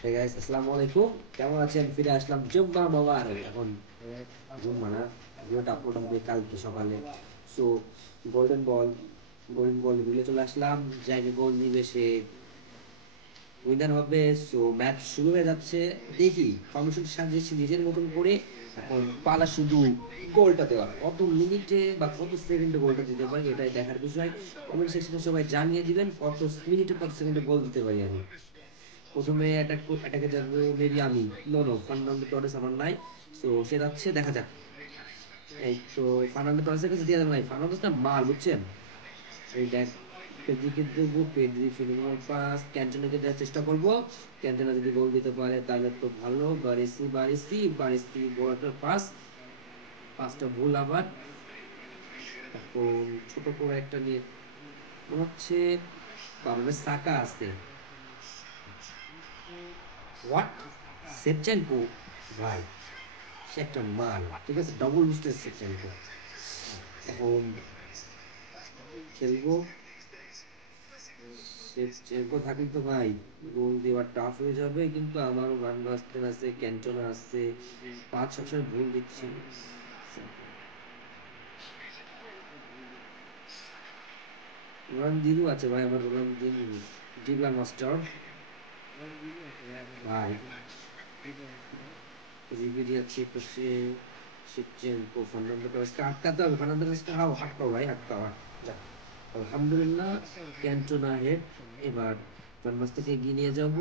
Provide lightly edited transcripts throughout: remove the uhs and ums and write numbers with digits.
Hey guys, আসসালামু আলাইকুম। কেমন আছেন? ফিরে আসলাম জুম্মা বাবার। এখন জুম্মা না, ভিডিওটা আপলোড হবে কালকে সকালে। সো গোল্ডেন বল মিলে চলে আসলাম। যাইনি গোল নিবে সে উইনার হবে। সো ম্যাচ শুরু হয়ে যাচ্ছে। দেখি ফর্মেশন সাজিয়েছি নিজের মতন করে। এখন পালা শুধু গোলটা দেওয়ার, কত মিনিটে বা কত সেকেন্ডে গোলটা দিতে পারি এটাই দেখার বিষয়। কমেন্ট সেকশনে সবাই জানিয়ে দিবেন কত মিনিটে কত সেকেন্ডে গোল দিতে পারি আমি। প্রথমে অ্যাটাকে যাবে মেবি আমি। নো ফার্নান্দো টরেস আমার নাই। সো সে যাচ্ছে, দেখা যাক। এই তো ফার্নান্দো টরেসের কাছে দিয়ে দেবেন ভাই। ফার্নান্দোসটা মাল, বুঝছেন? এই দেখ, পেদ্রিকে দেবো, পেদ্রি ফিলিপের পাস, ক্যান্টনাকে দেওয়ার চেষ্টা করবো। ক্যান্টনা যদি গোল দিতে পারে তাহলে তো ভালো। বারিসি বড় একটা পাসটা ভুল আবার। এখন ছোট করে একটা নিয়ে মনে হচ্ছে বাবা সাকা আছে। হোয়াট, সেভচেনকো ভাই, সে একটা মাল, ঠিক আছে, ডবল বুস্টের সেভচেনকো। এখন খেলবো, সেভচেনকো থাকলে তো ভাই গোল দেওয়া টাফ হয়ে যাবে, কিন্তু আমারও গান বাজতে আছে, ক্যান্টনা আসছে, পাঁচ সবসময় ভুল দিচ্ছি। রোনালদিনও আছে ভাই, আমার রোনালদিন ডিবলা মাস্টার ভাই। রিবেরি আছে পাশে, সেভচেনকো, ফার্নান্দো টরেসকে আটকাতে হবে। ফার্নান্দো টরেসকে আটকাও ভাই, আটকাও। যাক, আলহামদুলিল্লাহ, ক্যান্টনা হেড। এবার ক্যানভাস থেকে এগিয়ে নিয়ে যাব।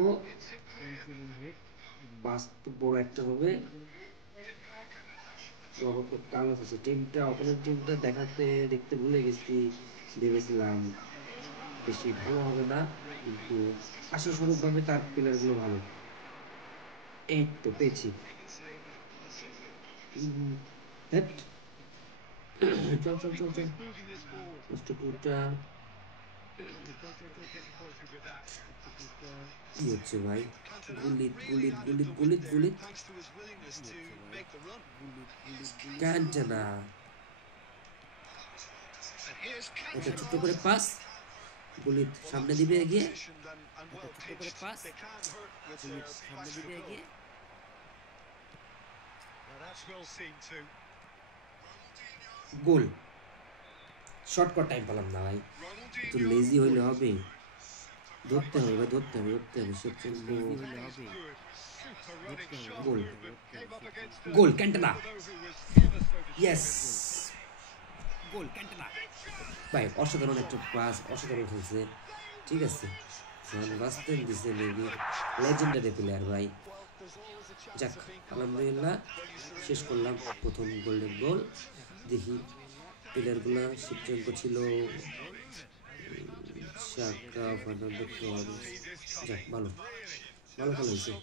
পাস তো বড় একটা হবে। কার্লোস আছে টিমটা, অপোনেন্ট টিমটা দেখতে ভুলে গেছি। ভেবেছিলাম বেশি ভালো হবে না, কিন্তু আশাস্বরূপ ভাবে তার প্লেয়ার গুলো ভালো। এই তো পেয়েছি। ধ্যাৎ, চল চল চল চল, মিস্টার টুটা। কি হচ্ছে ভাই? গুলিত ক্যান্টনা। একটা ছোট্ট করে পাস, গুলিত সামনে দিবে এগিয়ে। একটা ছোট্ট করে পাস, গুলিত সামনে দিবে এগিয়ে। গোল। শর্টকাট টাইম পেলাম না ভাই, তো লেজি হইলে হবে। ধরতে হবে ভাই, ধরতে হবে সে চলবো। গোল, গোল ক্যান্টনা। ইয়েস, গোল ক্যান্টনা। ভাই অসাধারণ একটা পাস, অসাধারণ খেলছে। ঠিক আছে, ফান বাস্তেন দিছে মেবি, লেজেন্ডারি প্লেয়ার ভাই। যাক, আলহামদুলিল্লাহ, শেষ করলাম প্রথম গোল্ডেন গোল। দেখি প্লেয়ারগুলা, শিবচেঙ্কো ছিল, শাকা, ফার্নান্দো টরেস। যাক, ভালো ভালো খেলা হয়েছে।